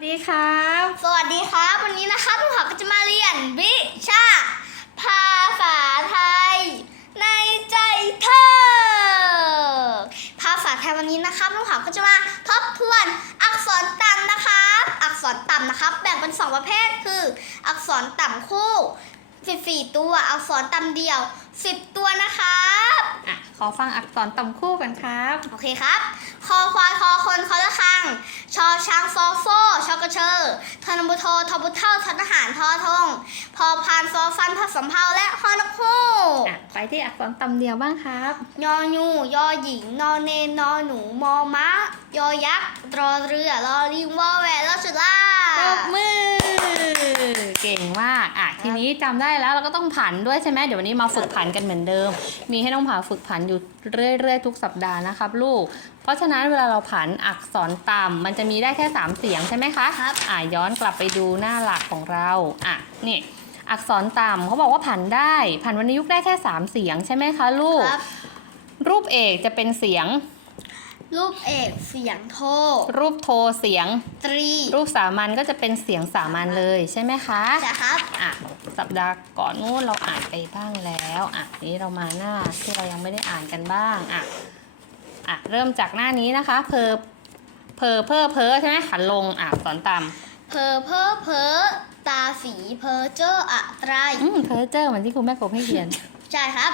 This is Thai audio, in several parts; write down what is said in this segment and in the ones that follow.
สวัสดีครับ สวัสดีครับ วันนี้นะคะผู้หักก็จะมาเรียนวิชา ภาษาไทย ในใจเธอ ภาษาไทยวันนี้นะคะผู้หักก็จะมาทบทวนอักษรต่ำนะครับ อักษรต่ำนะครับ แบ่งเป็นสองประเภทคือ อักษรต่ำคู่ 14 ตัวอักษรต่ำเดี่ยว 10 ตัวนะครับอะขอฟังอักษรต่ำคู่กันครับ โอเคครับ คอควายคอคนคอละคัง ชอช้างซอโซ่ชอกระเชอทอนบุโททอบุเท่าทอทหารทอทง พอพานซอฟันพอสำเภาและฮอนกฮูก อะไปที่อักษรต่ำเดียวบ้างครับ ยอยูยอหญิง นอเนนนอหนู มอม้ายอยักษ์รอเรือรอลิงวอแหวนรอจุฬา ตบมือ เก่งมาก อะ ที นี้จำได้แล้วเราก็ต้องผันด้วยใช่ไหมเดี๋ยววันนี้มาฝึกผันกันเหมือนเดิม มีให้น้องผาฝึกผันอยู่เรื่อยๆทุกสัปดาห์นะครับลูก เพราะฉะนั้นเวลาเราผันอักษรต่ำมันจะมีได้แค่ 3 เสียงใช่ไหมคะครับอะย้อนกลับไปดูหน้าหลักของเราอะนี่อักษรต่ำเขาบอกว่าผันได้ผันวรรณยุกต์ได้แค่ 3 เสียงใช่ไหมคะลูกครับรูปเอกจะเป็นเสียง รูปเอกเสียงโทรูปโทเสียง ตรีรูปสามัญก็จะเป็นเสียงสามัญเลยใช่ไหมคะนะครับอะสัปดาห์ก่อนนู้นเราอ่านไปบ้างแล้วอะนี้เรามาหน้าที่เรายังไม่ได้อ่านกันบ้างอะอะเริ่มจากหน้านี้นะคะ เพอเพอเพอเพอใช่ไหมขันลงอะสอนต่เพอเพอเพอตาฝีเพอเจออะไรำอืมเพอเจอเหมือนที่คุณแม่กบให้เขียนใช่ครับ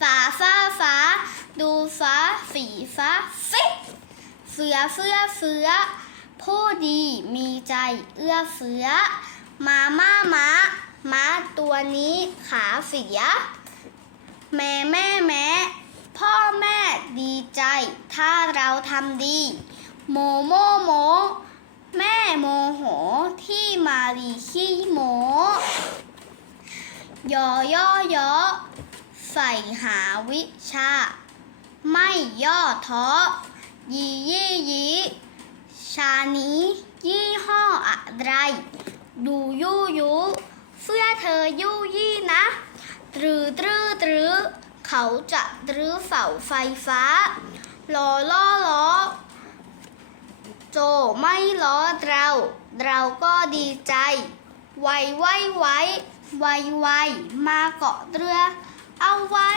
ฟ้าฟ้าฟ้าดูฟ้าสีฟ้าฟิเฟือเฟือเฟือผู้ดีมีใจเอื้อเฟื้อ มาม่าม้าม้าตัวนี้ขาเสีย แม่แม่แม่พ่อแม่ดีใจ ถ้าเราทำดี โมโมโม แม่โมโหที่มารีขี้โมยอย่อยอใส่หาวิชา ไม่ย่อท้อ ยียี่ยีชานี้ ยี่ห้ออะไร ดูยู่ยุเสื้อเธอยู่ยี่นะตรือตรือตรือเขาจะตรือเสาไฟฟ้ารอล่อล้อโจไม่ล้อเราเราก็ดีใจ ไวไวไวไวไวมาเกาะเรือ เอาไว้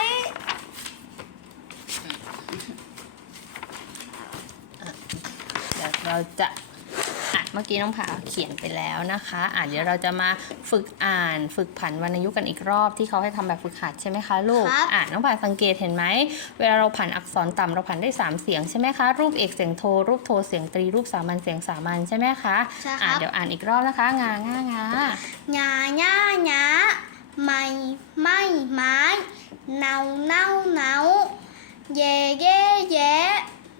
เดี๋ยวเราจะอะเมื่อกี้น้องผาเขียนไปแล้วนะคะอะเดี๋ยวเราจะมาฝึกอ่าน ฝึกผันวรรณยุกต์กันอีกรอบที่เขาให้ทำแบบฝึกหัดใช่ไหมคะลูกครับ อะน้องผาสังเกตเห็นไหมเวลาเราผันอักษรต่ำเราผันได้3เสียงใช่ไหมคะรูปเอกเสียงโทรูปโทเสียงตรีรูปสามัญเสียงสามัญใช่ไหมคะใช่คอะรับเดี๋ยวอ่านอีกรอบนะคะงาง่างาหญ้าหญ้าหญ้าไม่ไม่ไม้เนาเนาเนาเย่เย่เย่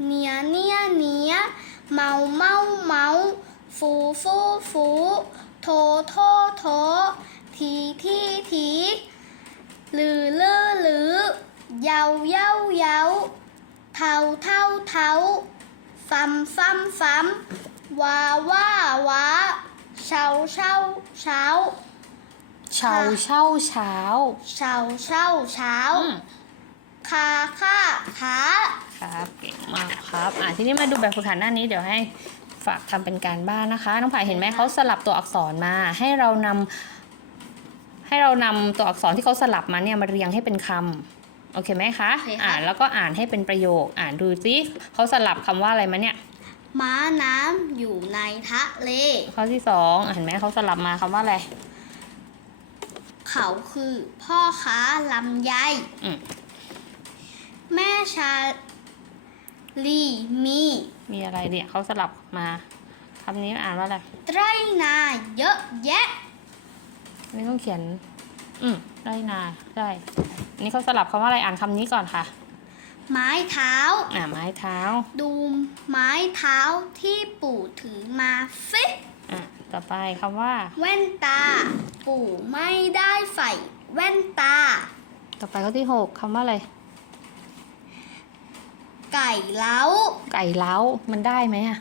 เนียเนียเนีย เมาเมาเมาฟูฟูฟูโทโทโททีทีทีลือลือลือเยาเยาเยาเท่าเท่าเท่าฟัมฟัมฟัมวาว่าว้าเช้าเช้าเช้าเช้าเช่าเช้าเช้าเช้าเช้าอืม คาค่าขาครับเก่งมากครับอะทีนี้มาดูแบบฝึกหัดหน้านี้เดี๋ยวให้ฝากทำเป็นการบ้านนะคะ น้องผายเห็นไหมเขาสลับตัวอักษรมา ให้เรานำให้เรานำตัวอักษรที่เขาสลับมาเนี่ยมาเรียงให้เป็นคำโอเคไหมคะอ่านแล้วก็อ่านให้เป็นประโยค อ่านดูสิเขาสลับคำว่าอะไรมาเนี่ยม้าน้ำอยู่ในทะเลข้อที่สองอะเห็นไหมเขาสลับมาคำว่าอะไร เขาคือพ่อค้าลำไยอืม แม่ชาลีมีมีอะไรเนี่ยเขาสลับมาคำนี้อ่านว่าอะไรไร่นาเยอะแยะอันนี้ต้องเขียน อืมไรนาได้อันนี้เขาสลับคำว่าอะไรอ่านคำนี้ก่อนค่ะ ไม้เท้า อ่าไม้เท้า ดูไม้เท้าที่ปู่ถือมาสิอะต่อไปคำว่า แว่นตา ปู่ไม่ได้ใส่แว่นตา ต่อไปข้อที่หกคำว่าอะไร ไก่เล้า ไก่เล้ามันได้ไหมอะ